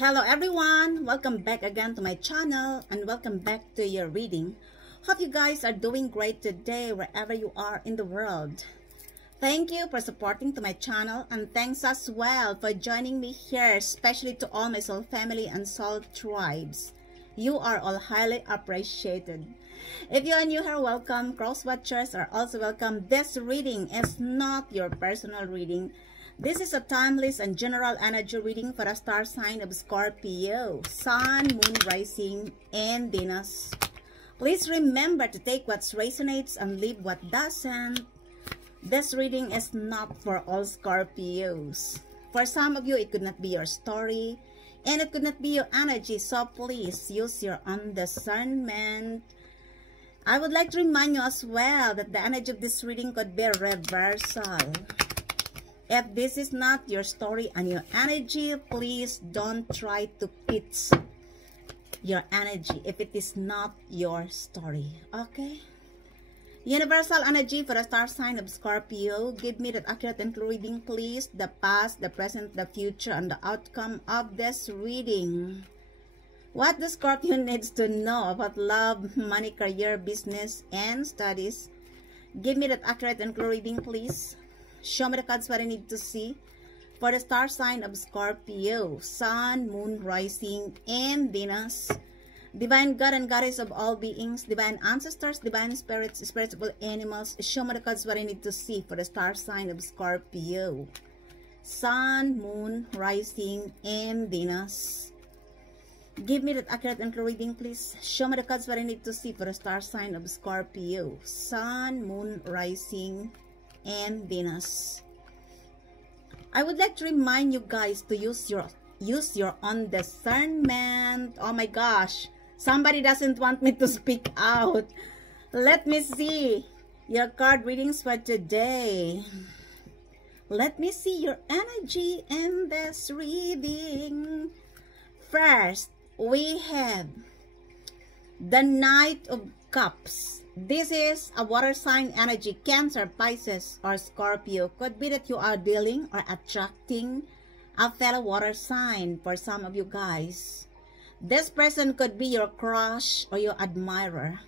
Hello everyone, welcome back again to my channel and welcome back to your reading. Hope you guys are doing great today wherever you are in the world. Thank you for supporting to my channel and thanks as well for joining me here, especially to all my soul family and soul tribes. You are all highly appreciated. If you are new here, welcome. Cross watchers are also welcome. This reading is not your personal reading. This is a timeless and general energy reading for the star sign of Scorpio, Sun, Moon, Rising, and Venus. Please remember to take what resonates and leave what doesn't. This reading is not for all Scorpios. For some of you, it could not be your story, and it could not be your energy, so please use your own discernment. I would like to remind you as well that the energy of this reading could be a reversal. If this is not your story and your energy, please don't try to pitch your energy if it is not your story. Okay? Universal energy for the star sign of Scorpio. Give me that accurate and true reading, please. The past, the present, the future, and the outcome of this reading. What the Scorpio needs to know about love, money, career, business, and studies. Give me that accurate and true reading, please. Show me the cards what I need to see for the star sign of Scorpio, Sun, Moon, Rising, and Venus. Divine God and Goddess of all beings, divine ancestors, divine spirits, spiritual animals. Show me the cards what I need to see for the star sign of Scorpio, Sun, Moon, Rising, and Venus. Give me that accurate and true reading, please. Show me the cards what I need to see for the star sign of Scorpio, Sun, Moon, Rising, and Venus. I would like to remind you guys to use your own discernment. Oh my gosh, somebody doesn't want me to speak out. Let me see your card readings for today. Let me see your energy in this reading. First, we have the Knight of Cups. This is a water sign energy, Cancer, Pisces, or Scorpio. Could be that you are dealing or attracting a fellow water sign for some of you guys. This person could be your crush or your admirer.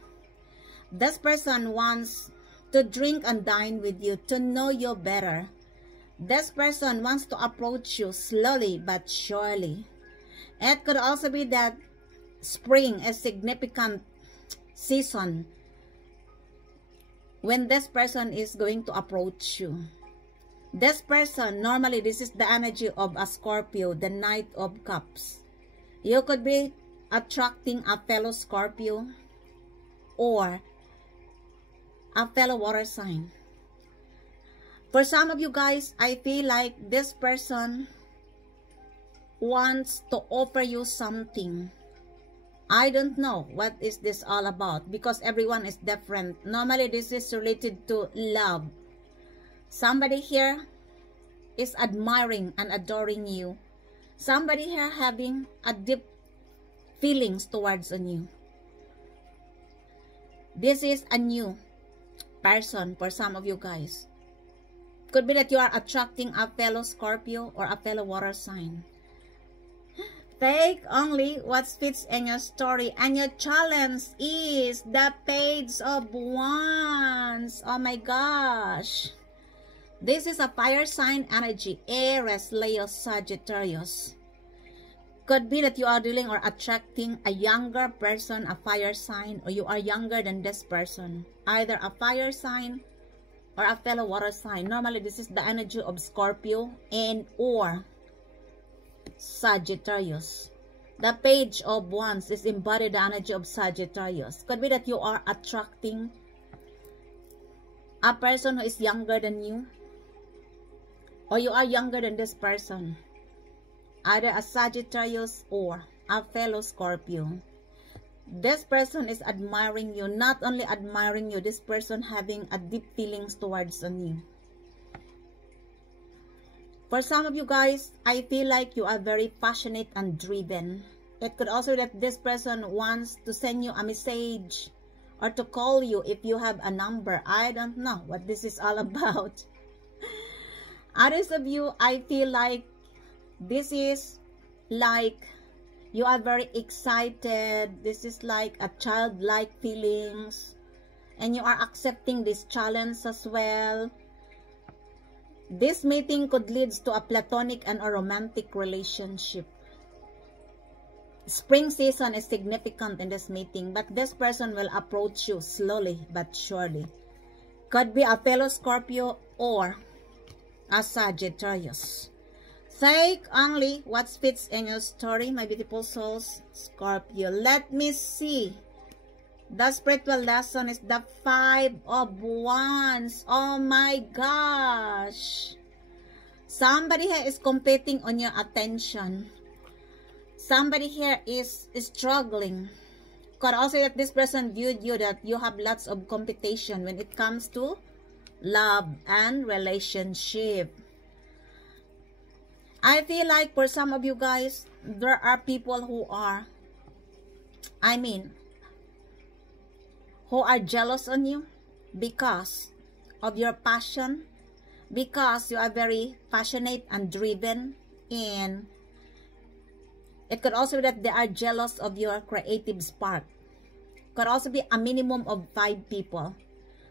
This person wants to drink and dine with you, to know you better. This person wants to approach you slowly but surely. It could also be that spring is a significant season when this person is going to approach you. This person, normally this is the energy of a Scorpio, the Knight of Cups. You could be attracting a fellow Scorpio or a fellow water sign. For some of you guys, I feel like this person wants to offer you something. I don't know what is this all about because everyone is different. Normally, this is related to love. Somebody here is admiring and adoring you. Somebody here having a deep feelings towards you. This is a new person for some of you guys. Could be that you are attracting a fellow Scorpio or a fellow water sign. Take only what fits in your story, and your challenge is the Page of Wands. Oh my gosh. This is a fire sign energy, Aries, Leo, Sagittarius. Could be that you are dealing or attracting a younger person, a fire sign, or you are younger than this person. Either a fire sign or a fellow water sign. Normally, this is the energy of Scorpio and or Sagittarius. The Page of Wands is embodied the energy of Sagittarius. Could be that you are attracting a person who is younger than you, or you are younger than this person. Either a Sagittarius or a fellow Scorpio. This person is admiring you. Not only admiring you, this person having a deep feelings towards you. For some of you guys, I feel like you are very passionate and driven. It could also be that this person wants to send you a message or to call you if you have a number. I don't know what this is all about. Others of you, I feel like this is like You are very excited. This is like a childlike feelings. And you are accepting this challenge as well. This meeting could lead to a platonic and a romantic relationship. Spring season is significant in this meeting, but this person will approach you slowly but surely. Could be a fellow Scorpio or a Sagittarius. Take only what fits in your story, my beautiful souls, Scorpio. Let me see. The spiritual lesson is the 5 of Wands. Oh my gosh. Somebody here is competing on your attention. Somebody here is struggling. Could also that this person viewed you that you have lots of competition when it comes to love and relationship. I feel like for some of you guys, there are people who are, who are jealous on you because of your passion, because you are very passionate and driven, and it could also be that they are jealous of your creative spark. Could also be a minimum of 5 people.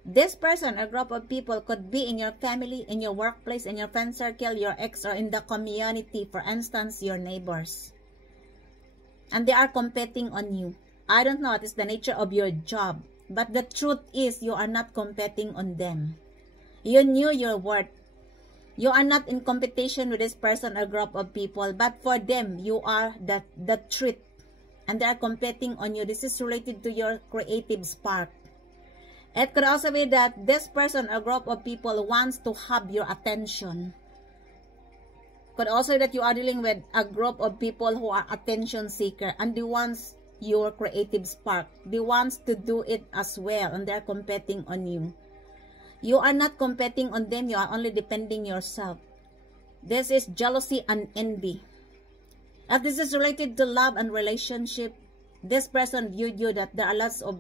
This person, a group of people, could be in your family, in your workplace, in your friend circle, your ex, or in the community, for instance, your neighbors. And they are competing on you. I don't know what is the nature of your job, but the truth is you are not competing on them. You knew your worth. You are not in competition with this person or group of people, but for them, you are the truth. And they are competing on you. This is related to your creative spark. It could also be that this person or group of people wants to have your attention. Could also be that you are dealing with a group of people who are attention seeker and they want your creative spark. They want to do it as well and they are competing on you. You are not competing on them. You are only depending yourself. This is jealousy and envy. If this is related to love and relationship, this person viewed you that there are lots of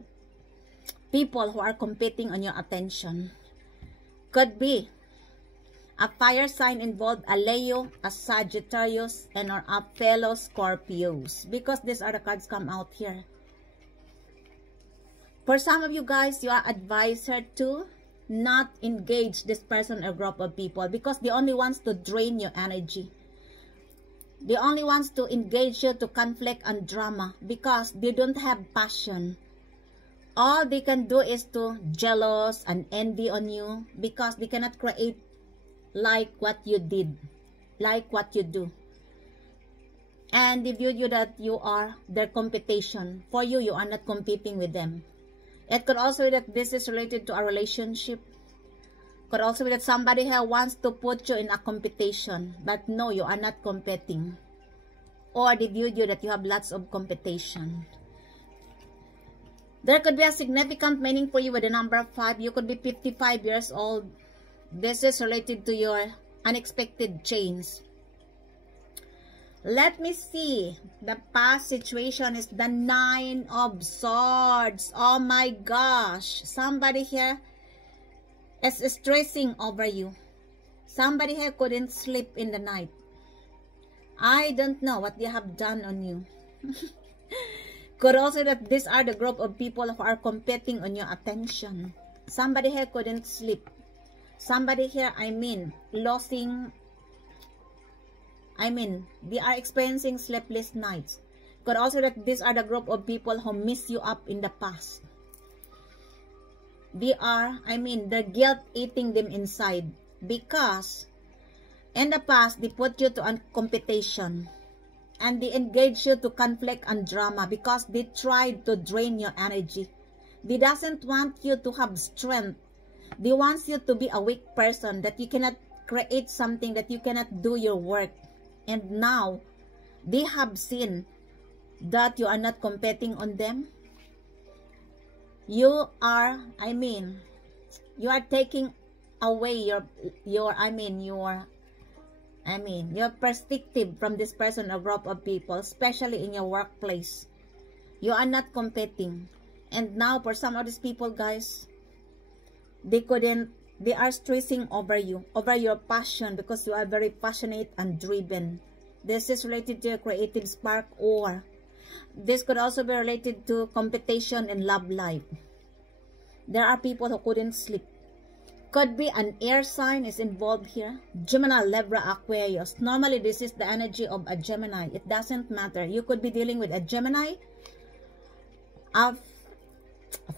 people who are competing on your attention. Could be a fire sign involved, a Leo, a Sagittarius, and or a fellow Scorpios. Because these are the cards come out here. For some of you guys, you are advised to not engage this person or group of people because they only wants to drain your energy. They only wants to engage you to conflict and drama because they don't have passion. All they can do is to jealous and envy on you because they cannot create like what you did, like what you do. And they view you that you are their competition. For you, you are not competing with them. It could also be that this is related to a relationship. Could also be that somebody here wants to put you in a competition. But no, you are not competing. Or they view you that you have lots of competition. There could be a significant meaning for you with the number 5. You could be 55 years old. This is related to your unexpected change. Let me see. The past situation is the 9 of Swords. Oh my gosh. Somebody here is stressing over you. Somebody here couldn't sleep in the night. I don't know what they have done on you. Could also that these are the group of people who are competing on your attention. Somebody here couldn't sleep. Somebody here, they are experiencing sleepless nights. Could also that these are the group of people who miss you up in the past. They are, the guilt eating them inside. Because in the past, they put you to a competition. And they engage you to conflict and drama because they tried to drain your energy. They doesn't want you to have strength. They want you to be a weak person, that you cannot create something, that you cannot do your work. And now, they have seen that you are not competing on them. You are, you are taking away your perspective from this person or group of people, especially in your workplace. You are not competing. And now, for some of these people, guys, they are stressing over you, over your passion, because you are very passionate and driven. This is related to your creative spark or This could also be related to competition in love life. There are people who couldn't sleep. Could be an air sign is involved here. Gemini, Libra, Aquarius. Normally, this is the energy of a Gemini. It doesn't matter. You could be dealing with a Gemini, a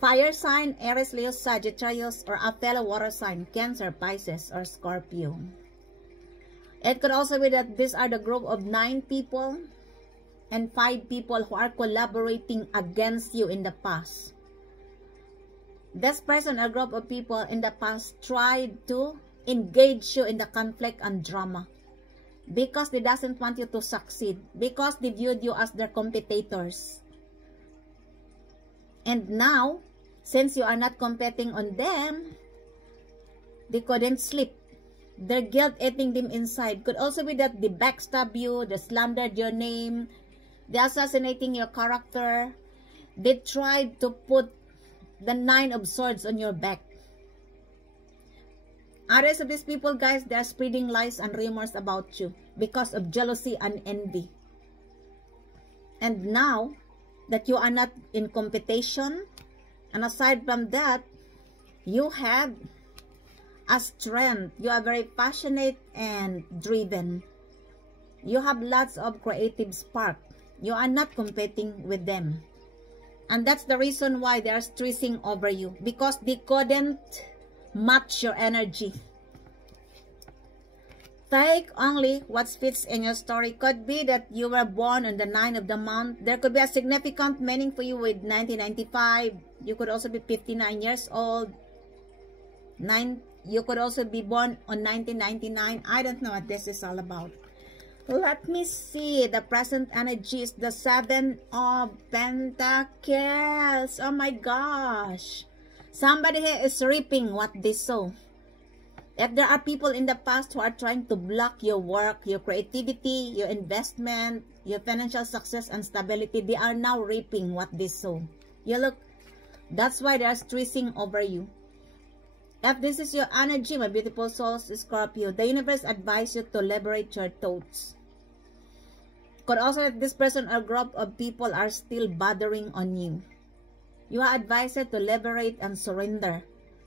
fire sign, Aries, Leo, Sagittarius, or a fellow water sign, Cancer, Pisces, or Scorpio. It could also be that these are the group of 9 people and 5 people who are collaborating against you in the past. This person or group of people in the past tried to engage you in the conflict and drama because they doesn't want you to succeed, because they viewed you as their competitors. And now, since you are not competing on them, they couldn't sleep. They're guilt eating them inside. Could also be that they backstab you, they slandered your name, they assassinating your character. They tried to put the 9 of Swords on your back. Others of these people, guys, they are spreading lies and rumors about you because of jealousy and envy. And now that you are not in competition, and aside from that, you have a strength. You are very passionate and driven. You have lots of creative spark. You are not competing with them. And that's the reason why they are stressing over you, because they couldn't match your energy. Take only what fits in your story. Could be that you were born on the 9th of the month. There could be a significant meaning for you with 1995. You could also be 59 years old. You could also be born on 1999. I don't know what this is all about. Let me see. The present energy is the 7 of Pentacles. Oh my gosh. Somebody here is reaping what they sow. If there are people in the past who are trying to block your work, your creativity, your investment, your financial success and stability, they are now reaping what they sow. You look, that's why they are stressing over you. If this is your energy, my beautiful souls, Scorpio, the universe advises you to liberate your thoughts. Could also be this person or group of people are still bothering on you. You are advised to liberate and surrender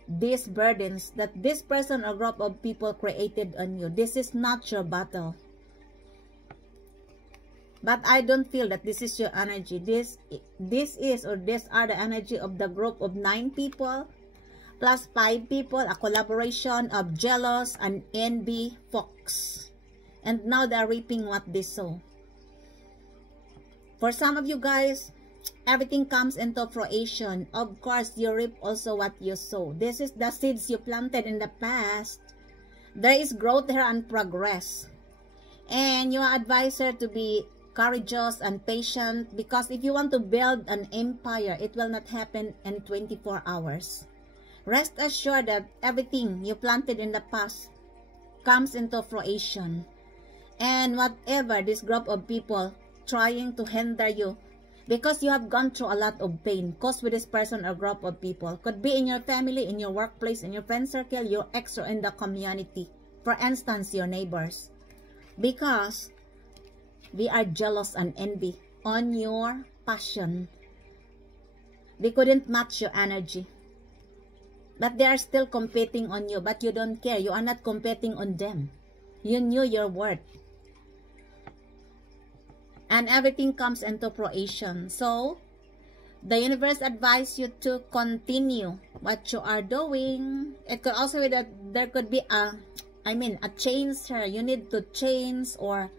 these burdens that this person or group of people created on you. This is not your battle. But I don't feel that this is your energy. This are the energy of the group of 9 people plus 5 people, a collaboration of jealous and envy folks. And now they are reaping what they sow. For some of you guys, everything comes into fruition. Of course, you reap also what you sow. This is the seeds you planted in the past. There is growth here and progress. And you are advised to be courageous and patient, because if you want to build an empire, it will not happen in 24 hours. Rest assured that everything you planted in the past comes into fruition. And whatever this group of people trying to hinder you, because you have gone through a lot of pain caused with this person or group of people. Could be in your family, in your workplace, in your friend circle, your ex, or in the community. For instance, your neighbors. Because they are jealous and envy on your passion. They couldn't match your energy. But they are still competing on you, but you don't care. You are not competing on them. You knew your worth. And everything comes into fruition. So, the universe advises you to continue what you are doing. It could also be that there could be a change here. You need to change, or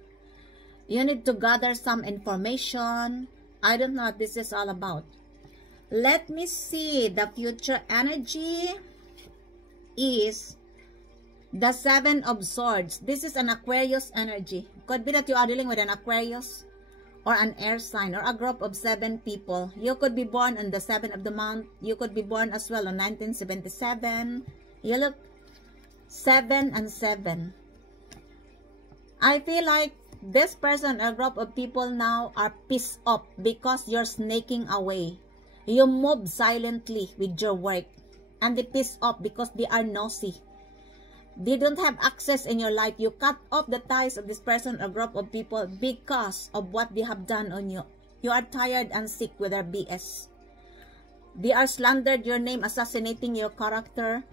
you need to gather some information. I don't know what this is all about. Let me see. The future energy is the 7 of Swords. This is an Aquarius energy. Could be that you are dealing with an Aquarius or an air sign, or a group of 7 people. You could be born on the 7th of the month. You could be born as well on 1977. You look 7 and 7. I feel like this person or group of people now are pissed off because you're sneaking away. You move silently with your work, and they piss off because they are nosy. They don't have access in your life. You cut off the ties of this person or group of people because of what they have done on you You are tired and sick with their BS. They are slandered your name, assassinating your character.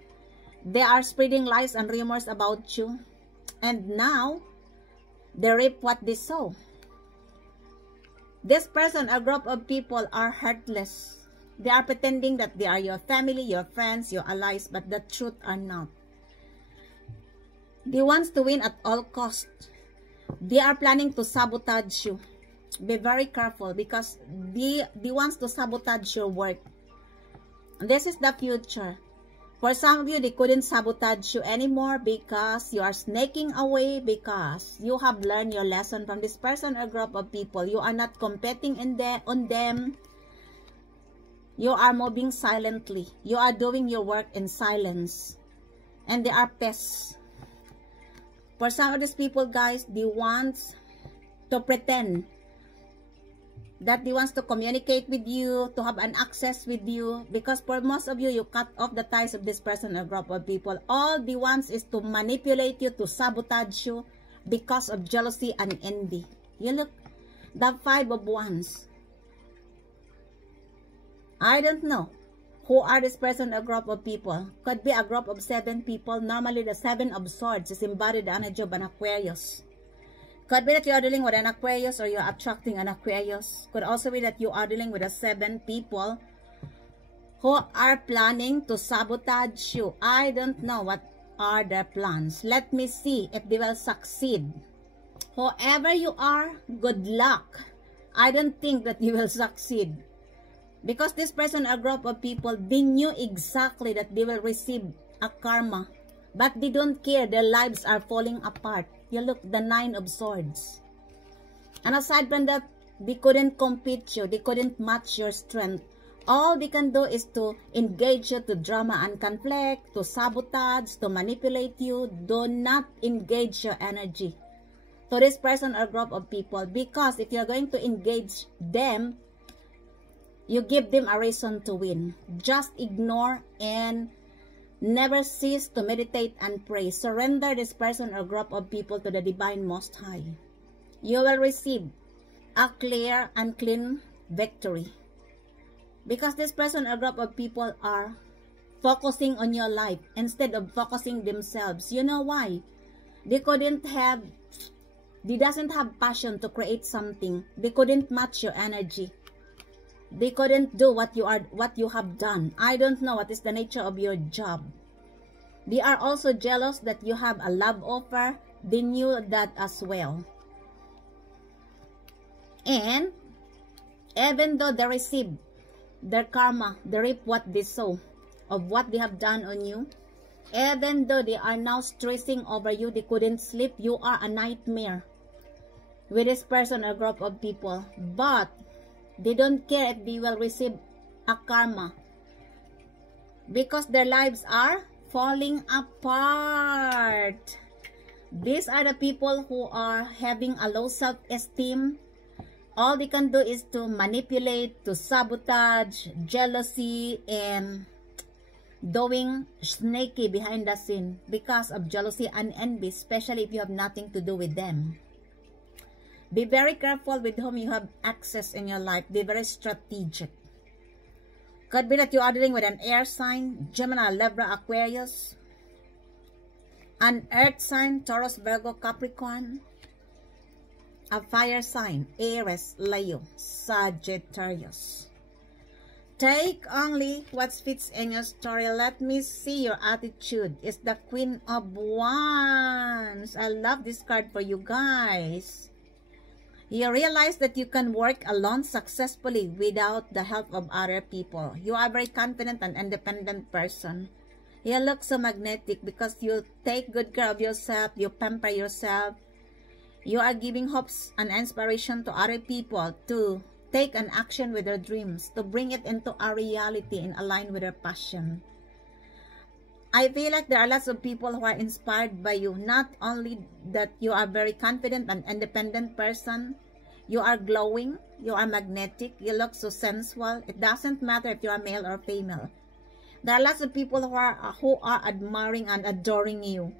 They are spreading lies and rumors about you. And now, they reap what they sow. This person, a group of people, are heartless. They are pretending that they are your family, your friends, your allies, but the truth are not. They want to win at all costs. They are planning to sabotage you. Be very careful because they want to sabotage your work. This is the future. For some of you, they couldn't sabotage you anymore because you are snaking away, because you have learned your lesson from this person or group of people. You are not competing on them. You are moving silently. You are doing your work in silence. And they are pests. For some of these people, guys, they want to pretend that they want to communicate with you, to have an access with you, because for most of you, you cut off the ties of this person or group of people. All they want is to manipulate you, to sabotage you because of jealousy and envy. You look, the 5 of Wands. I don't know who are this person or group of people. Could be a group of 7 people. Normally, the 7 of Swords is embodied energy of an Aquarius. Could be that you are dealing with an Aquarius or you are attracting an Aquarius. Could also be that you are dealing with a 7 people who are planning to sabotage you. I don't know what are their plans. Let me see if they will succeed. Whoever you are, good luck. I don't think that you will succeed. Because this person, a group of people, they knew exactly that they will receive a karma. But they don't care. Their lives are falling apart. You look, the 9 of Swords. And aside from that, they couldn't compete you. They couldn't match your strength. All they can do is to engage you to drama and conflict, to sabotage, to manipulate you. Do not engage your energy to this person or group of people. Because if you're going to engage them, you give them a reason to win. Just ignore and never cease to meditate and pray. Surrender this person or group of people to the Divine Most High. You will receive a clear and clean victory. Because this person or group of people are focusing on your life instead of focusing themselves. You know why? They doesn't have passion to create something. They couldn't match your energy. They couldn't do what you have done. I don't know what is the nature of your job. They are also jealous that you have a love offer. They knew that as well. And even though they receive their karma, they reap what they sow of what they have done on you. Even though they are now stressing over you, they couldn't sleep. You are a nightmare with this person or group of people. But they don't care if they will receive a karma. Because their lives are falling apart. These are the people who are having a low self-esteem. All they can do is to manipulate, to sabotage, jealousy, and doing snaky behind the scene because of jealousy and envy, especially if you have nothing to do with them. Be very careful with whom you have access in your life. Be very strategic. Could be that you are dealing with an air sign, Gemini, Libra, Aquarius. An earth sign, Taurus, Virgo, Capricorn. A fire sign, Aries, Leo, Sagittarius. Take only what fits in your story. Let me see your attitude. It's the Queen of Wands. I love this card for you guys. You realize that you can work alone successfully without the help of other people. You are a very confident and independent person. You look so magnetic because you take good care of yourself. You pamper yourself. You are giving hopes and inspiration to other people to take an action with their dreams, to bring it into a reality and align with their passion. I feel like there are lots of people who are inspired by you. Not only that you are a very confident and independent person, you are glowing, you are magnetic, you look so sensual. It doesn't matter if you are male or female. There are lots of people who are admiring and adoring you.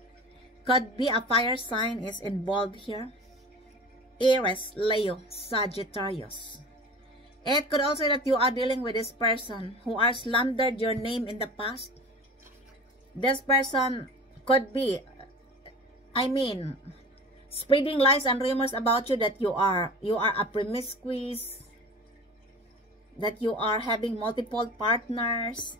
Could be a fire sign is involved here. Aries, Leo, Sagittarius. It could also be that you are dealing with this person who are slandered your name in the past. This person could be, I mean, spreading lies and rumors about you, that you are a promiscuous, that you are having multiple partners.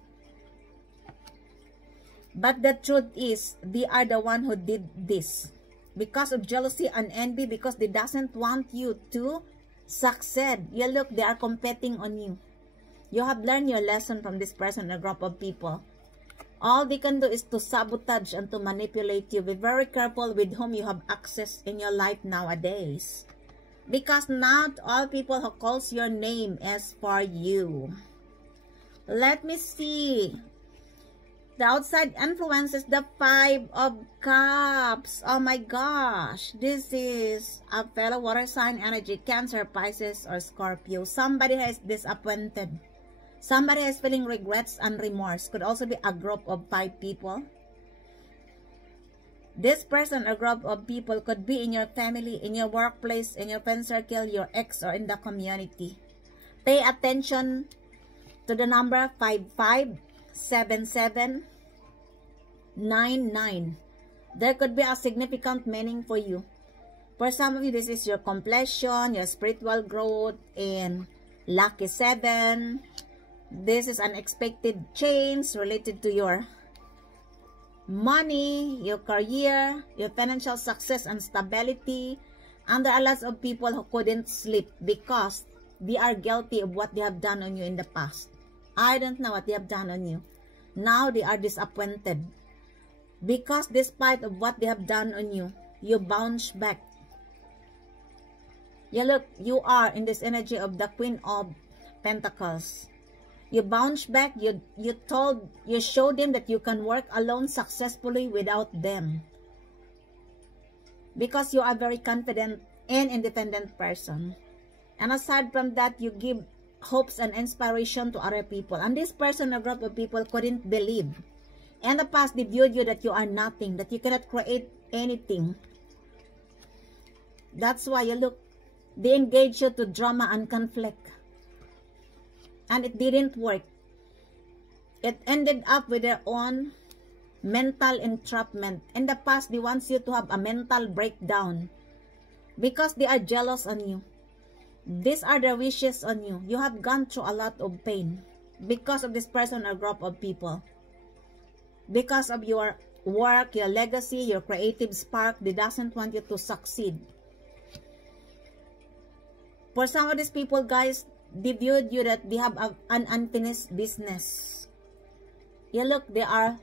But the truth is, they are the one who did this because of jealousy and envy, because they doesn't want you to succeed. Yeah, look, they are competing on you. You have learned your lesson from this person, a group of people. All they can do is to sabotage and to manipulate you. Be very careful with whom you have access in your life nowadays, because not all people who calls your name is for you. Let me see. The outside influence is the 5 of Cups. Oh my gosh. This is a fellow water sign energy. Cancer, Pisces, or Scorpio. Somebody has disappointed. Somebody is feeling regrets and remorse. Could also be a group of 5 people. This person or group of people could be in your family, in your workplace, in your friend circle, your ex, or in the community. Pay attention to the number 557799. There could be a significant meaning for you. For some of you, this is your completion, your spiritual growth, and lucky 7. This is unexpected change related to your money, your career, your financial success and stability. And there are lots of people who couldn't sleep because they are guilty of what they have done on you in the past. I don't know what they have done on you. Now they are disappointed. Because despite of what they have done on you, you bounce back. Yeah, look, you are in this energy of the Queen of Pentacles. You bounce back, you showed them that you can work alone successfully without them. Because you are a very confident and independent person. And aside from that, you give hopes and inspiration to other people. And this person, a group of people, couldn't believe. In the past, they viewed you that you are nothing, that you cannot create anything. That's why you look, they engaged you to drama and conflict. And it didn't work. It ended up with their own mental entrapment. In the past, they want you to have a mental breakdown because they are jealous on you. These are their wishes on you. You have gone through a lot of pain because of this person or group of people. Because of your work, your legacy, your creative spark, they doesn't want you to succeed. For some of these people, guys, they viewed you that they have an unfinished business. Yeah, look, there are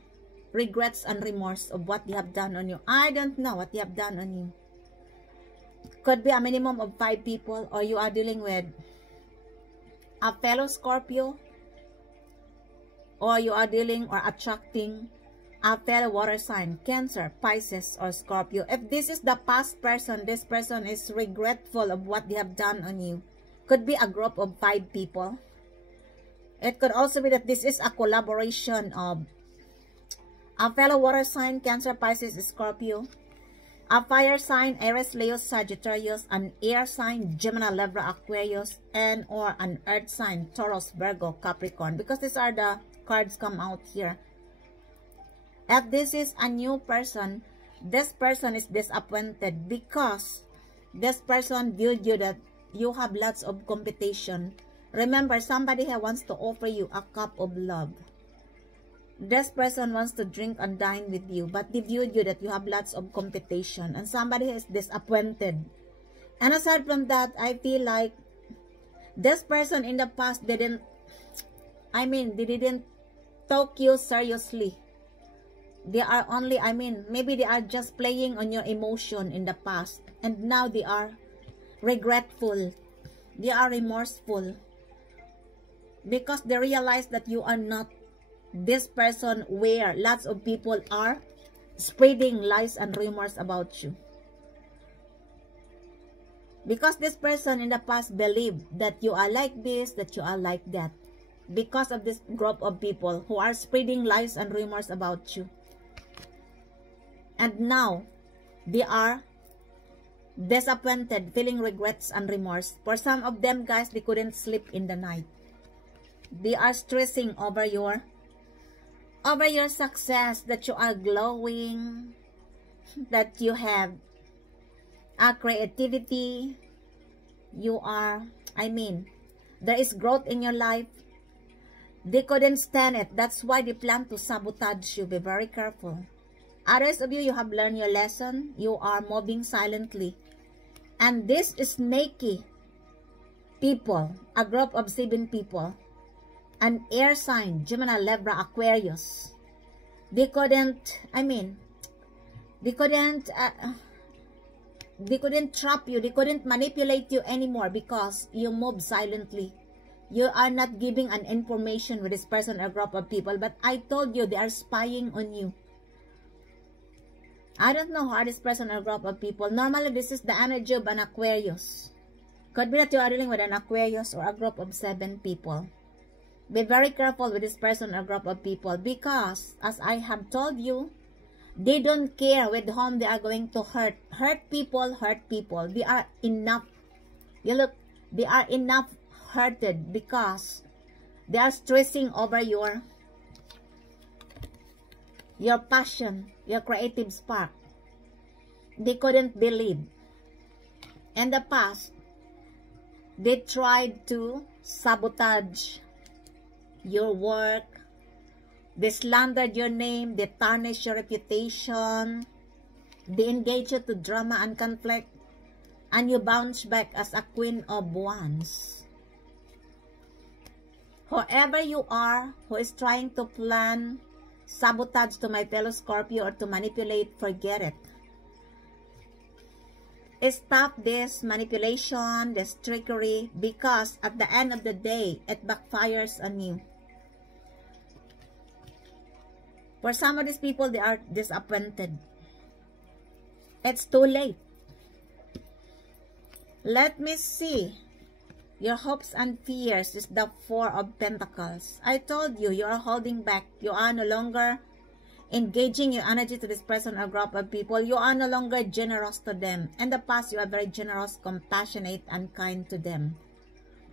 regrets and remorse of what they have done on you. I don't know what they have done on you. Could be a minimum of 5 people, or you are dealing with a fellow Scorpio, or you are dealing or attracting a fellow water sign, Cancer, Pisces, or Scorpio. If this is the past person, this person is regretful of what they have done on you. Could be a group of 5 people. It could also be that this is a collaboration of a fellow water sign, Cancer, Pisces, Scorpio, a fire sign, Aries, Leo, Sagittarius, an air sign, Gemini, Libra, Aquarius, and or an earth sign, Taurus, Virgo, Capricorn, because these are the cards come out here. If this is a new person, this person is disappointed because this person viewed you that you have lots of competition. Remember, somebody here wants to offer you a cup of love. This person wants to drink and dine with you, but they viewed you that you have lots of competition, and somebody is disappointed. And aside from that, I feel like this person in the past didn't, they didn't talk you seriously. They are only, maybe they are just playing on your emotion in the past, and now they are regretful. They are remorseful because they realize that you are not this person where lots of people are spreading lies and rumors about you. Because this person in the past believed that you are like this, that you are like that. Because of this group of people who are spreading lies and rumors about you. And now, they are disappointed, feeling regrets and remorse. For some of them, guys, they couldn't sleep in the night. They are stressing over your success, that you are glowing, that you have a creativity, you are, there is growth in your life. They couldn't stand it. That's why they plan to sabotage you. Be very careful. Others of you, you have learned your lesson. You are moving silently. And this is snaky people, a group of 7 people, an air sign, Gemini, Libra, Aquarius. They couldn't trap you. They couldn't manipulate you anymore because you move silently. You are not giving an information with this person or group of people. But I told you, they are spying on you. I don't know who are this person or group of people. Normally, this is the energy of an Aquarius. Could be that you are dealing with an Aquarius or a group of 7 people. Be very careful with this person or group of people because, as I have told you, they don't care with whom they are going to hurt. Hurt people. They are enough. You look, they are enough hurted because they are stressing over your passion, your creative spark. They couldn't believe. In the past, they tried to sabotage your work. They slandered your name. They tarnished your reputation. They engaged you to drama and conflict. And you bounce back as a Queen of Wands. Whoever you are who is trying to plan sabotage to my fellow Scorpio or to manipulate, forget it. Stop this manipulation, this trickery, because at the end of the day, it backfires on you. For some of these people, they are disappointed. It's too late. Let me see. Your hopes and fears is the 4 of Pentacles. I told you, you are holding back. You are no longer engaging your energy to this person or group of people. You are no longer generous to them. In the past, you are very generous, compassionate, and kind to them.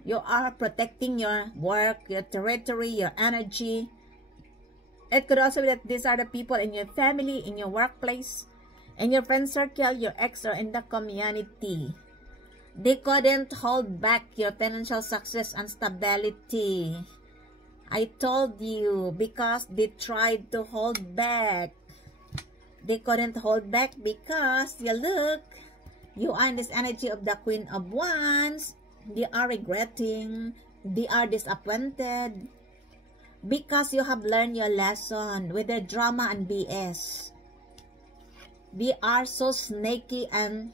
You are protecting your work, your territory, your energy. It could also be that these are the people in your family, in your workplace, in your friend circle, your ex, or in the community. They couldn't hold back your financial success and stability. I told you, because they tried to hold back. They couldn't hold back because, you look, you are in this energy of the Queen of Wands. They are regretting. They are disappointed. Because you have learned your lesson with their drama and BS. They are so snaky and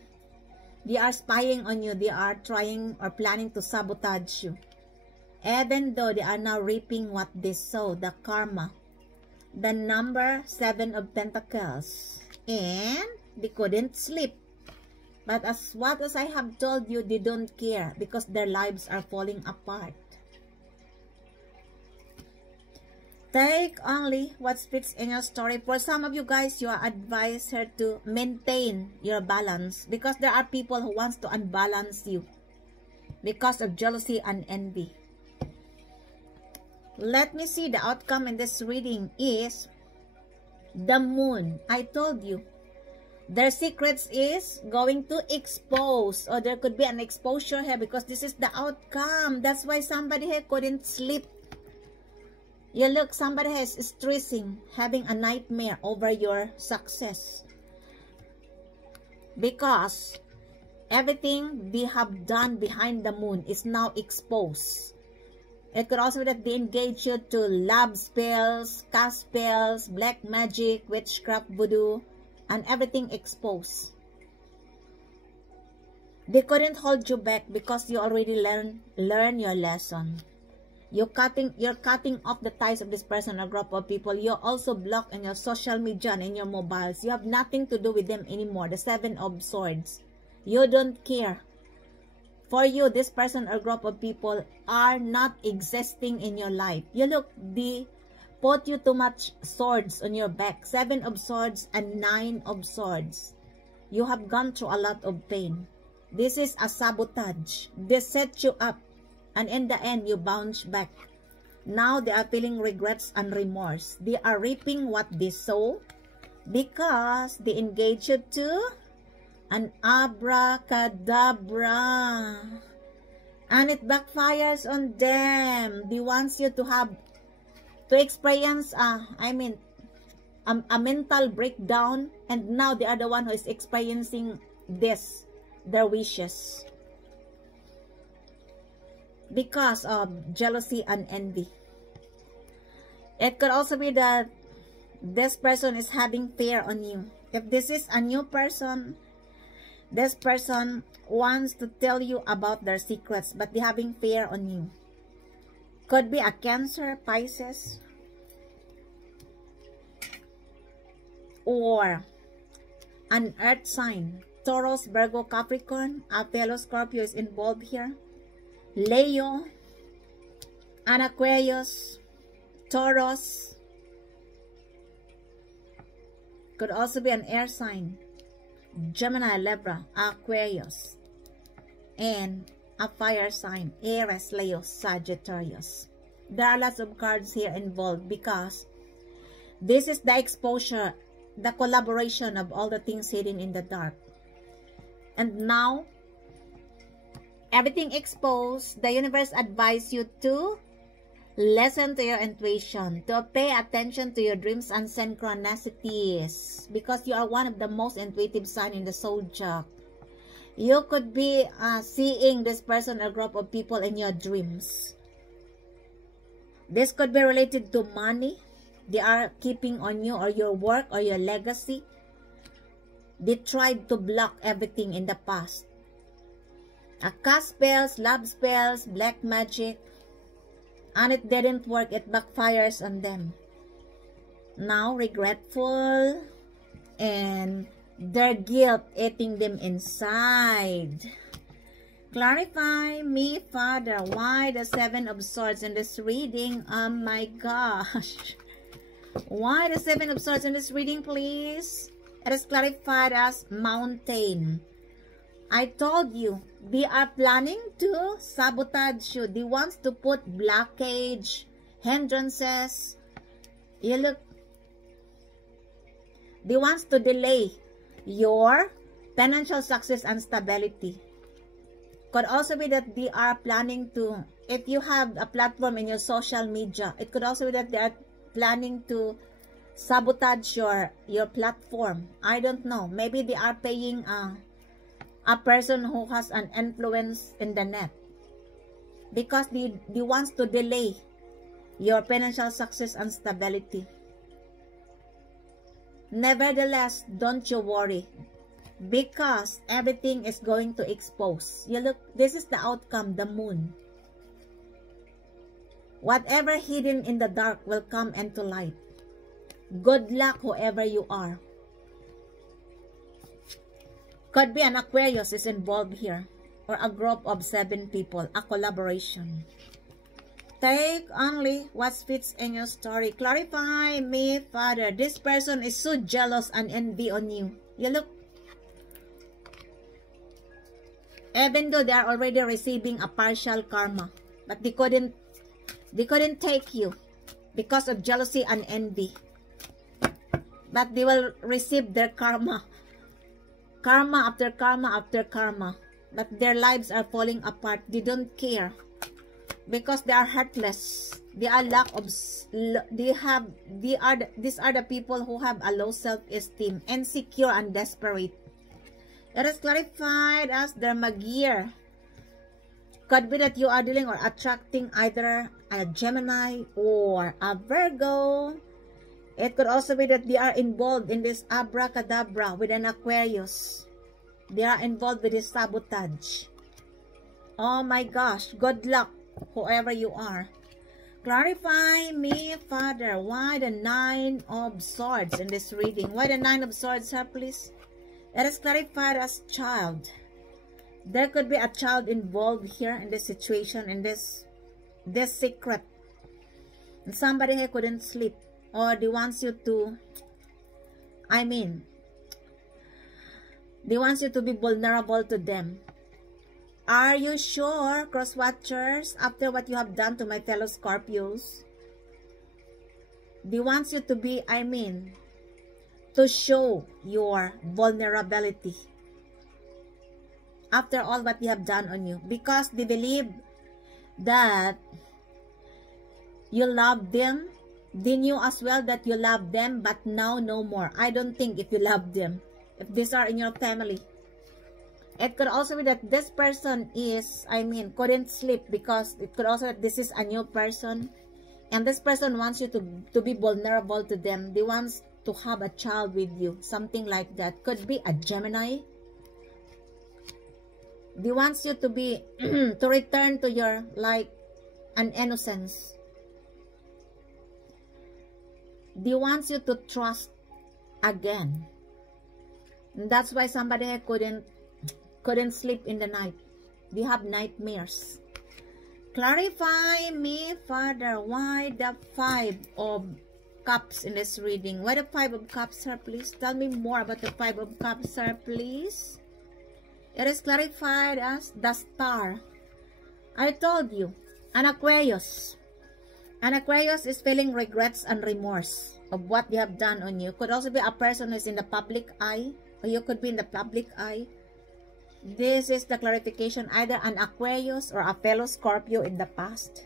they are spying on you. They are trying or planning to sabotage you. Even though they are now reaping what they sow, the karma. The number 7 of Pentacles. And they couldn't sleep. But as I have told you, they don't care because their lives are falling apart. Take only what fits in your story. For some of you guys, you are advised here to maintain your balance because there are people who wants to unbalance you because of jealousy and envy. Let me see, the outcome in this reading is the Moon. I told you, their secrets is going to expose, or there could be an exposure here because this is the outcome. That's why somebody here couldn't sleep. You look, somebody is stressing, having a nightmare over your success. Because everything they have done behind the Moon is now exposed. It could also be that they engage you to love spells, cast spells, black magic, witchcraft, voodoo, and everything exposed. They couldn't hold you back because you already learn your lesson. You're cutting off the ties of this person or group of people. You're also blocked in your social media and in your mobiles. You have nothing to do with them anymore. The 7 of Swords. You don't care. For you, this person or group of people are not existing in your life. You look, they put you too much swords on your back. 7 of Swords and 9 of Swords. You have gone through a lot of pain. This is a sabotage. They set you up, and in the end, you bounce back. Now they are feeling regrets and remorse. They are reaping what they sow because they engage you to an abracadabra. And it backfires on them. They want you to experience, a mental breakdown. And now they are the one who is experiencing this, their wishes. Because of jealousy and envy. It could also be that this person is having fear on you. If this is a new person, this person wants to tell you about their secrets, but they're having fear on you. Could be a Cancer, Pisces, or an earth sign. Taurus, Virgo, Capricorn. A fellow Scorpio is involved here. Leo, an Aquarius, Taurus. Could also be an air sign. Gemini, Libra, Aquarius, and a fire sign, Aries, Leo, Sagittarius. There are lots of cards here involved because this is the exposure, the collaboration of all the things hidden in the dark. And now, everything exposed, the universe advises you to listen to your intuition, to pay attention to your dreams and synchronicities, because you are one of the most intuitive sign in the zodiac. You could be seeing this person or group of people in your dreams. This could be related to money. They are keeping on you, or your work, or your legacy. They tried to block everything in the past. Cast spells, love spells, black magic. And it didn't work. It backfires on them. Now, regretful. And their guilt eating them inside. Clarify me, Father. Why the Seven of Swords in this reading? Oh my gosh. Why the Seven of Swords in this reading, please? It is clarified as mountain. I told you, they are planning to sabotage you. They want to put blockage, hindrances. You look. They want to delay your financial success and stability. Could also be that they are planning to, if you have a platform in your social media, it could also be that they are planning to sabotage your platform. I don't know. Maybe they are paying a person who has an influence in the net, because they want to delay your financial success and stability. Nevertheless, don't you worry, because everything is going to expose. You look, this is the outcome, the moon. Whatever hidden in the dark will come into light. Good luck, whoever you are. Could be an Aquarius is involved here, or a group of 7 people, a collaboration. Take only what fits in your story. Clarify me, Father. This person is so jealous and envy on you. You look, even though they are already receiving a partial karma, but they couldn't take you because of jealousy and envy. But they will receive their karma. Karma after karma after karma. But their lives are falling apart. They don't care. Because they are heartless. They are these are the people who have a low self-esteem, insecure and desperate. It is clarified as their magir. Could be that you are dealing or attracting either a Gemini or a Virgo. It could also be that they are involved in this abracadabra with an Aquarius. They are involved with this sabotage. Oh my gosh. Good luck, whoever you are. Clarify me, Father. Why the 9 of Swords in this reading? Why the 9 of Swords, sir, please? It is clarified as child. There could be a child involved here in this situation, in this secret. And somebody who couldn't sleep. Or they want you to, They want you to be vulnerable to them. Are you sure, cross-watchers, after what you have done to my fellow Scorpios? They want you to be, to show your vulnerability after all what they have done on you, because they believe that you love them. They knew as well that you love them, but now no more. I don't think if you love them, if these are in your family. It could also be that this person is, couldn't sleep, because it could also that this is a new person, and this person wants you to be vulnerable to them. They want to have a child with you, something like that. Could be a Gemini. They want you to be to return to your an innocence. They want you to trust again. And that's why somebody couldn't sleep in the night. They have nightmares. Clarify me, Father, why the 5 of Cups in this reading? Why the 5 of Cups, sir, please? Tell me more about the 5 of Cups, sir, please. It is clarified as the Star. I told you, an Aquarius. An Aquarius is feeling regrets and remorse of what they have done on you. Could also be a person who is in the public eye, or you could be in the public eye. This is the clarification, either an Aquarius or a fellow Scorpio in the past.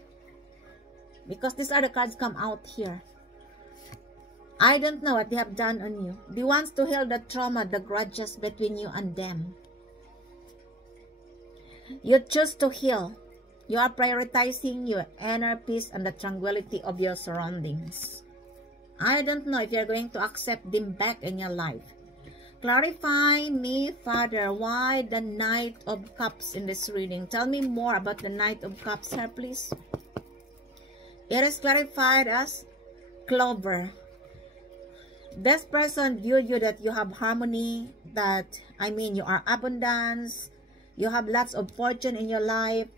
Because these are the cards come out here. I don't know what they have done on you. They want to heal the trauma, the grudges between you and them. You choose to heal. You are prioritizing your inner peace and the tranquility of your surroundings. I don't know if you're going to accept them back in your life. Clarify me, Father, why the Knight of Cups in this reading? Tell me more about the Knight of Cups, sir, please. It is clarified as Clover. This person viewed you that you have harmony, that, you are abundance, you have lots of fortune in your life.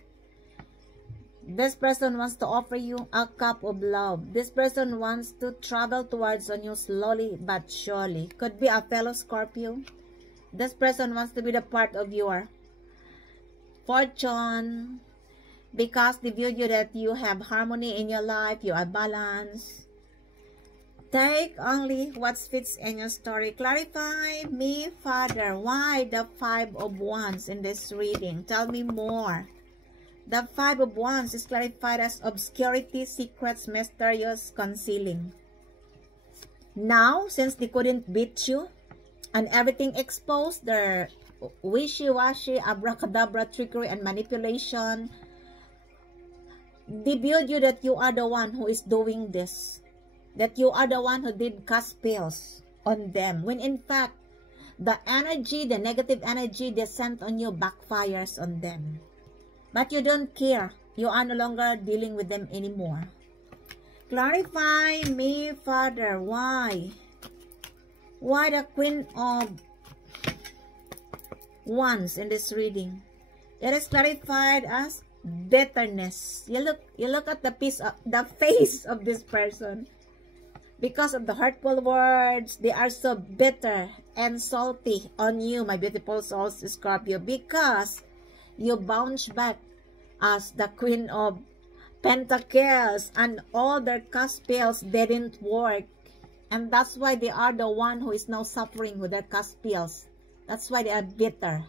This person wants to offer you a cup of love. This person wants to travel towards on you slowly but surely. Could be a fellow Scorpio. This person wants to be the part of your fortune, because they view you that you have harmony in your life, you are balanced. Take only what fits in your story. Clarify me, Father, why the 5 of Wands in this reading? Tell me more. The 5 of Wands is clarified as obscurity, secrets, mysterious, concealing. Now, since they couldn't beat you and everything exposed, their wishy-washy, abracadabra, trickery, and manipulation, they viewed you that you are the one who is doing this. That you are the one who did cast spells on them. When in fact, the energy, the negative energy they sent on you backfires on them. But you don't care. You are no longer dealing with them anymore. Clarify me, Father, why? Why the Queen of Wands in this reading? It is clarified as bitterness. You look at the face of this person. Because of the hurtful words, they are so bitter and salty on you, my beautiful souls, Scorpio, because you bounce back as the Queen of Pentacles and all their cast spells didn't work. And that's why they are the one who is now suffering with their cast spells. That's why they are bitter.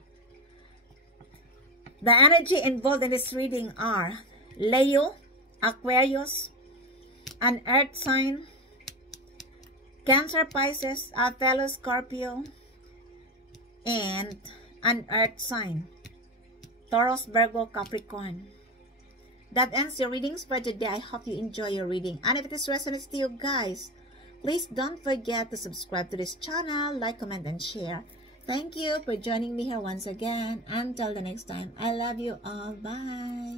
The energy involved in this reading are Leo, Aquarius, an earth sign, Cancer, Pisces, a fellow Scorpio, and an earth sign, Taurus, Virgo, Capricorn. That ends your readings for today. I hope you enjoy your reading. And if this resonates to you guys, please don't forget to subscribe to this channel, like, comment, and share. Thank you for joining me here once again. Until the next time, I love you all. Bye.